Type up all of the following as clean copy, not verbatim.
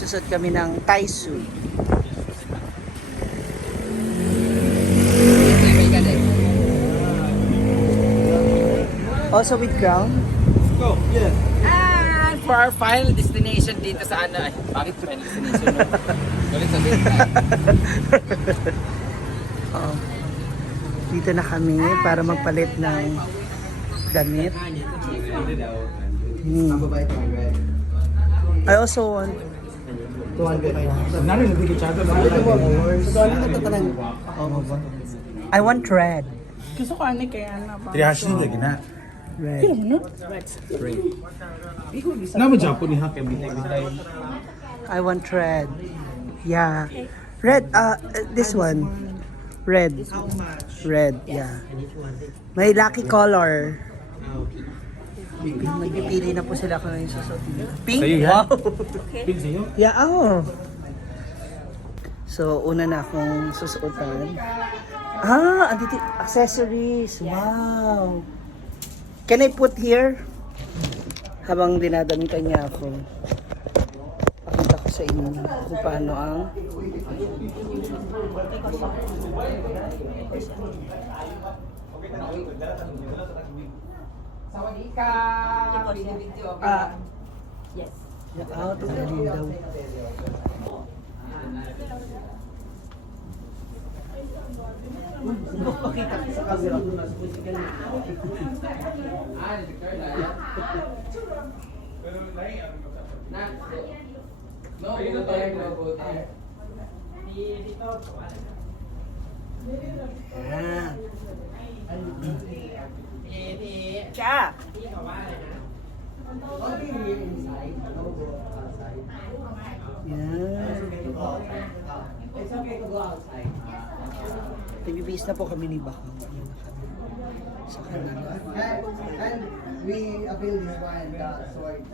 Magsusot kami ng Thai suit. Also with crown? Go, yeah. And for our final destination dito sa ano, ay, bakit final destination no? Ulit sa Oo. Dito na kami para magpalit ng damit. I also want I want red. Gusto ko ano kaya na ba? Trihashi lagi na. Red. Nama Japon ni hak bitay. I want red. Yeah. Red, this one. Red. Red, yeah. May lucky color. Magpipili na po sila kung ano yung susuotin. Pink? Sa'yo yan? Wow. Pin sa'yo? Yeah, oh. So, una na akong susuotan. Andito yung accessories. Wow. Can I put here? Habang dinadamitan niya ako. Pakita ko sa inyo kung paano ang Sawadika! Yes. out of the window. Pakita ko sa camera ko na No, ito tayo mabuti. Jack! It's okay to go outside. Nagbibihis na po kami ni Bakang. Ayun na kami. Sa kanila. And we avail this one, the sword.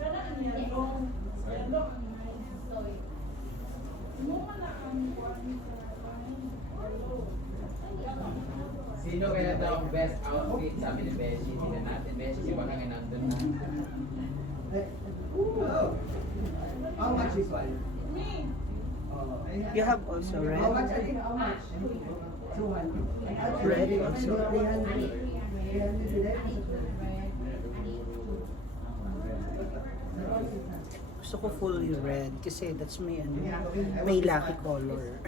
Sino kaya daw ang best outfit? Sabi ni Beshi. Tignan natin. Beshi, si Baka nga nandun na. Oh. How much is one? You have also red. How much? How much? 200. Red also. 300. 300. Gusto ko fully red kasi that's my ano, may lucky color.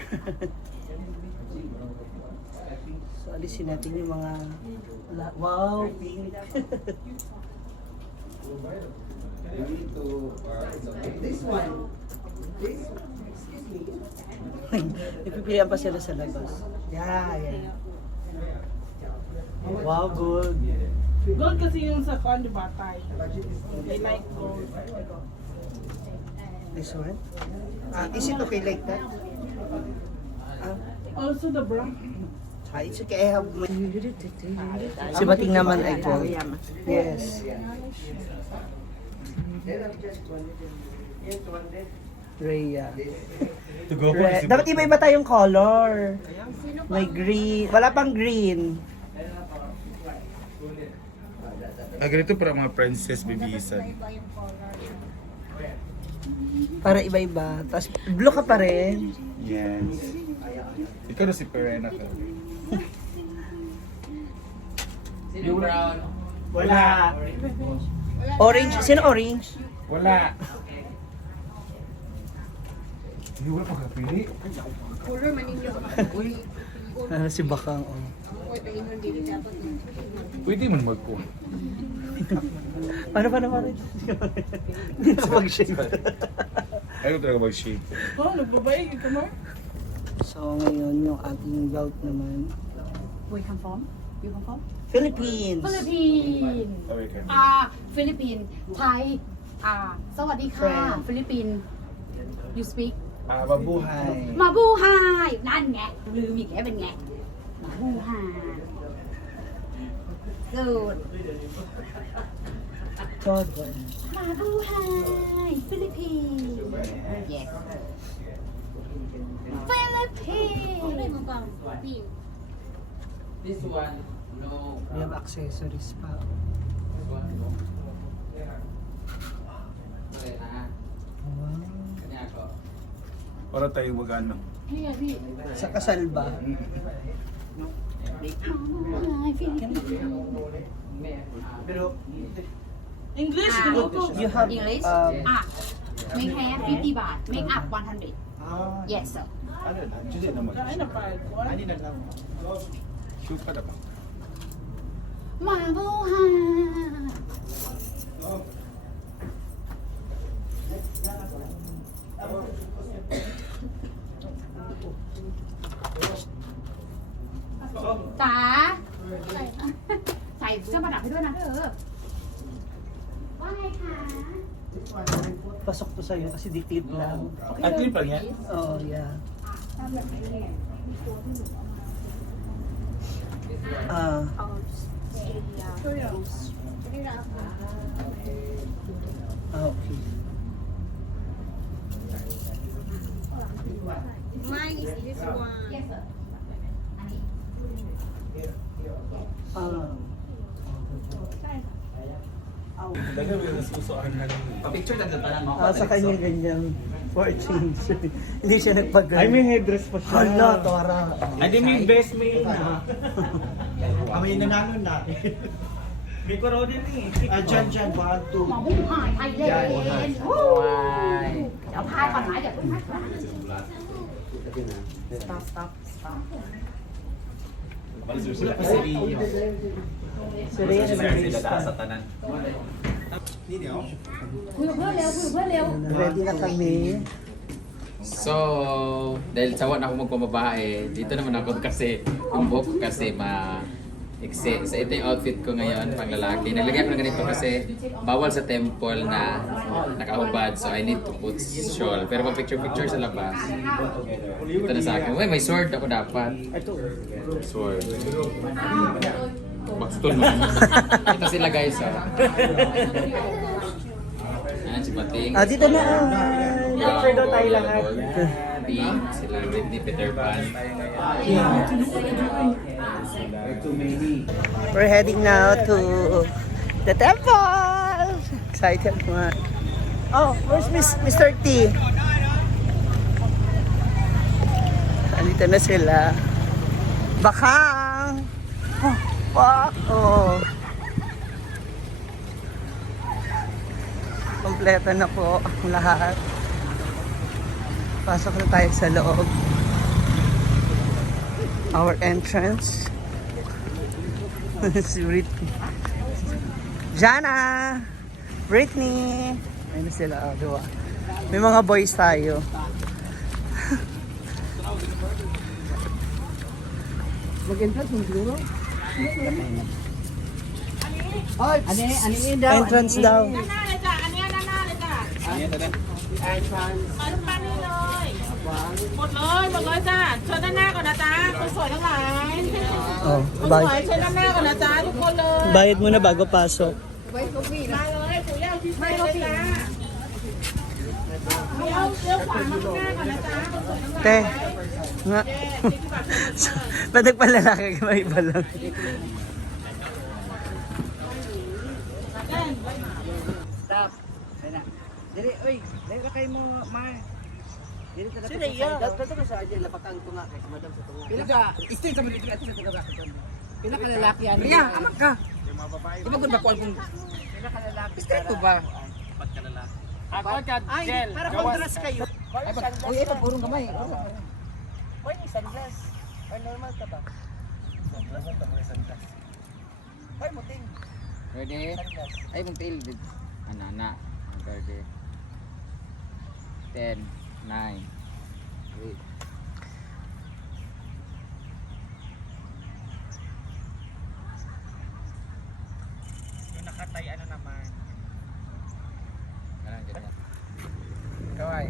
So alisin natin yung mga wow, pink. This one. This. Excuse me. Nagpipilian pa sila sa labas. Yeah. Wow, good. Gold kasi yung sa kwan, di ba, Thai? They like gold. This one? Is it okay like that? Also the brown. It's okay. I have my... Si Bating naman ay gold. Yes. Rhea. To go for Red. Dapat iba-iba tayong color. May green. Wala pang green. ganito para mga princess bibihisan. Para iba-iba. Tapos blue ka pa rin. Yes. Ikaw na si Perena ka. Sino brown? Wala. Orange. Sino orange? Wala. Hindi wala pagkapili. Color man ninyo. Si Bakang. Oh. Uy, paingon dili dapat. Pwede man mag-cool. Paano rin? Hindi na mag-shave. Ayaw talaga mag-shape. Oh, nagbabae ka mo? So ngayon yung ating belt naman. Where you come from? You come from? Philippines. Philippines. American. Philippines. Thai. สวัสดีค่ะ Friend. Philippines. You speak? Mabuhay. มาบูไฮนั่นไงลืมอีกแล้วเป็นไงมาบูไฮ Good. God. มาบูไฮ Philippines. Yes. Philippines. This one, no. We have accessories pa. This one, no. Okay na. Wow. Kanya ako. Para tayo mag-ano. Sa kasal ba? Pero, English, Ah. go. you have, English? Make hair 50 baht. Make up 100. Yes, sir. Ano na? Dili naman. Kain na pa. Shoot ka na ba? Mabuhay!จ๋าใส่เสื้อประดับให้ด้วยนะเธอว่าไงคะ pasok to sa'yo kasi di tip lang. At clip lang yan? Oh, yeah. Ah, okay. Mine is this one. Yes, sir. Ah. Dagan mo yung nasusuan na lang. Pa-picture lang doon pala mo. Sa kanya ganyan for a change. Hindi siya nagpag- Ay, may headdress pa siya. Hala, Tora. Hindi, may best mate na. Kami nanangon na. May koro din eh. Dyan, 1, 2. หมอบุ้งหายไทยเลนเดี๋ยวพายก่อนไหมเดี๋ยวพึ่งพัด Wala pa si Rio. Si Rhea na Sa tanan. คุยกับเพื่อนเร็วคุยกับเพื่อนเร็ว ready na kami. So, dahil sawa na ako magpamabae, dito naman ako kasi ang buhok ko kasi iksi. So ito yung outfit ko ngayon, pang lalaki. Naglagay ko ng ganito kasi bawal sa temple na nakahubad. So I need to put shawl. Pero pag picture sa labas, ito na sa akin. Uy, may sword ako dapat. Sword. Bakstol mo. Ito sila guys. Ayan si Pating. Dito na. Picture daw tayo lahat. Pink, sila Britney, Peter Pan. We're heading now to the temple. Excited naman. Oh, where's Mr. T? Andito na sila. Bakang! Oh, fuck! Oh. Kompleto na po ang lahat. Pasok na tayo sa loob. Our entrance. Si Britney. Jana! Britney! Ayun na sila, diba? May mga boys tayo. Mag-entrance mo siguro? Entrance daw. Ano paนี่เลยหมดเลยจ้าเชิญด้านหน้าก่อนนะจ๊ะคนสวยทั้งหลาย Oh, คนสวยเชิญด้านหน้าก่อนนะจ๊ะทุกคนเลย bayad muna bago pasok. มาเลยปู่ย่าพี่ไม่เลยจ้าเลี้ยวขวามาข้างหน้าก่อนนะจ๊ะคนสวยทั้งหลาย Te, nga. Ba't nagpalalaki ka ba iba lang? Stop. Dili, oy, dili ka kayo mo, ma. Dili ka dapat sa dapat ka sa adyan, lapatang tunga kay sa madam sa tunga. Pila ka, istin sa mga sa taga Pila ka lalaki yan. Riya, amak ka. Tumagod ba ko kung pila ka lalaki? Istin ko ba? Ako ka, Jel. Para contrast kayo. Uy, ito purong kamay. Oy, ni sunglass. Or normal ka ba? Oy, muting. Ready? Ay, mong tail. Anana. Ready. 10, 9, 8. Yung nakatay, ano naman. Ganun, ganyan. Ikaw ay.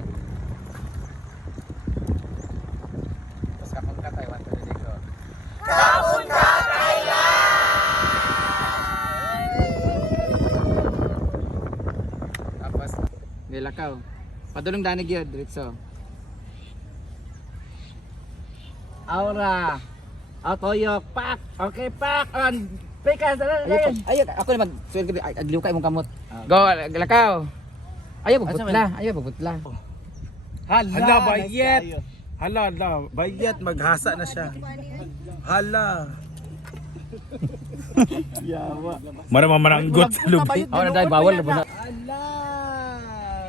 Tapos kapag ka tayo, 1, 2, 3, go. Tapos, nilakaw. Padulong danig yun, diretso. Aura. Autoyok, pak. Okay, pak. On. Pika, Ayun, ayun, ako naman, suwel ka, agliw ka imong kamot. Go, lakaw. Ayaw, pagputla. Ayaw, pagputla. Hala, bayet. Hala, bayet. Maghasa na siya. Hala. Maramananggot sa lubi. Ako na dahil bawal na ba? Ala!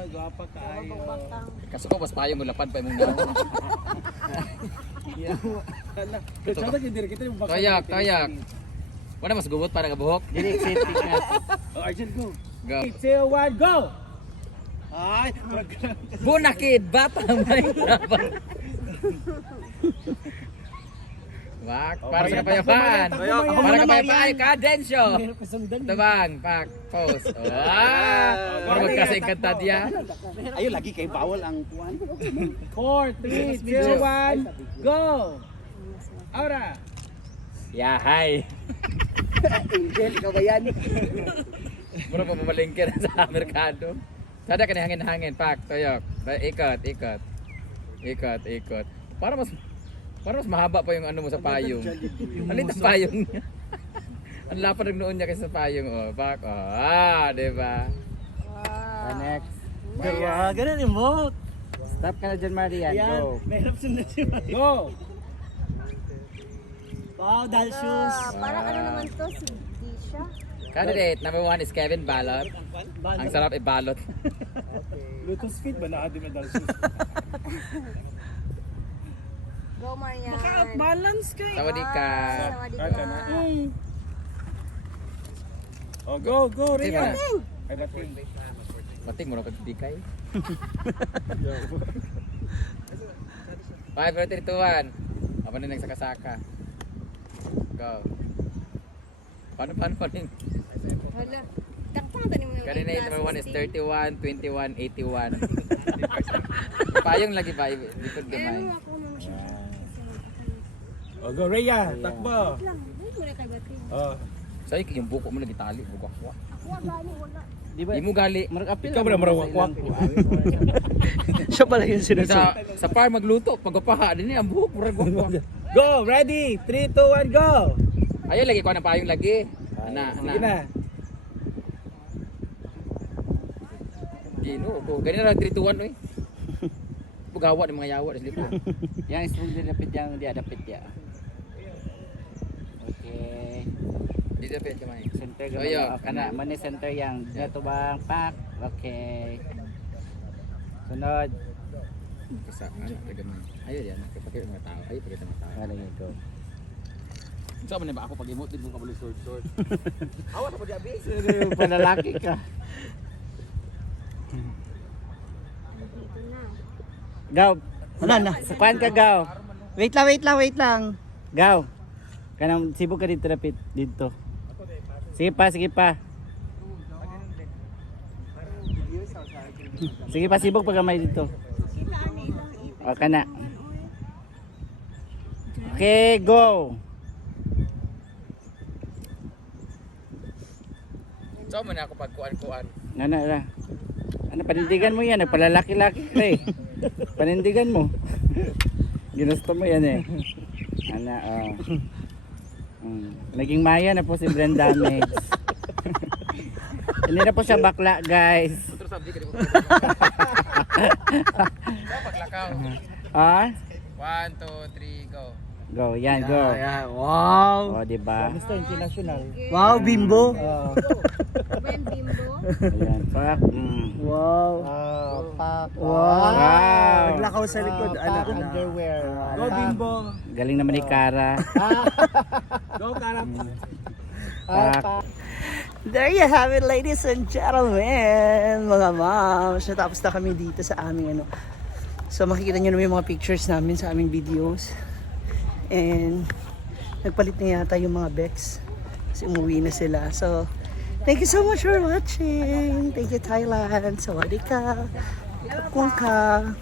Gwapa kayo. Kaso ko, mas payong mulapad pa yung mga. Toyak, toyak. Wala mas gubot para kabuhok. Dili, safety ka. Oh, Arjun, go. Go. 3, 2, 1, go! Ay, program. Bunakid, bata may laban. Wak, para sa kapayapaan. Para kapayapaan, kadensyo. Tabang, pak, pose. Para magkasing kanta diya. Ayo lagi kay bawal ang kuan. 4, 3, 2, 1, go! Ahora! Yeah, hi. Angel, ikaw ba yan? Muna pa mamalingkir sa merkado. Sada ka ni hangin-hangin, pak, toyok. Ikot, ikot. Ikot, ikot. Para mas mahaba pa yung ano mo sa payong. Alit ang payong niya. Ang lapad ng noon niya kasi sa payong. Oh, pak. Oh, di ba? Next. Ganun yung vote. Stop ka na dyan, Marian. Go. Mahirap sunod si Maria. Go! Wow, dahil shoes. Parang ano naman to, si Disha. Candidate number 1 is Kevin Balot. Ang sarap i-balot. Lotus feet ba na adi medal shoes? Go, Marian. Balance kayo. Sawadee ka. Sawadee ka. Oh, go, go, Di ba? Rhea. Ay, dating. Mating mo na pa di kay. 5, 4, 3, 2, 1. Apa na nagsakasaka? Go. Paano rin? Hala. Takpang tani mo yung Candidate number 1 is 31, 21, 81. Payong lagi pa. Likod gamay. Ako mo siya. Oh, go, Rhea. Takbo. Lang, hindi mo na kay Bati. Oh. So, yung buko mo nagitali. Buko. Ako gani wala. Di ba? Di mo gali. Ikaw ba na marawakwak? Siya pala yung sinusunod. Sa par magluto. Pagkapaha din ang buhok. Murag buhok. Go, ready? 3, 2, 1, go! Ayun, lagi ko ng payong lagi. Ana, Sige na. Gino, ko. Ganyan na 3 to 1 oy. Bugawa ng mga yawa sa lipo. Yang strong din dapat yang dia dapat ya. Okay. Di dapat kamay. Center So, gamay. yo, Kana man center yang dito bang pak. Okay. Sunod. Kasa ano tagamay. Ayun yan, kapag mga tao, ay pagkita mga tao. Wala ito. So man ba ako pag emote din mo kabalo short. Awas mo di abi. Panalaki ka. Gaw. Wala na. Sakuan ka, Gaw. Wait lang. Gaw. Kanang sibog ka dito rapid dito. Sige pa. Sige pa, sibog pa gamay dito. O, kana. Okay, go. So man ako pag kuan-kuan. Ano, panindigan mo yan. Nagpalalaki-laki ka eh. Panindigan mo. Ginusto mo yan eh. Naging maya na po si Brenda Damage. Hindi na po siya bakla, guys. Otro subject ko. Paglakaw. Ah? 1 2 3 go. Go, yan, go. Wow. O, diba? Mr. International. Wow, bimbo. Ben Bimbo. Ayan, pak. Wow. Wow. Naglakaw sa likod. Underwear. Go, Bimbo. Galing naman ni Kara. Go, Kara. Pak. There you have it, ladies and gentlemen, mga moms. Natapos na kami dito sa aming ano. So makikita nyo naman yung mga pictures namin sa aming videos. And nagpalit na yata yung mga Bex. Kasi umuwi na sila. So thank you so much for watching. Thank you, Thailand. Sawadee ka. Kapkong ka.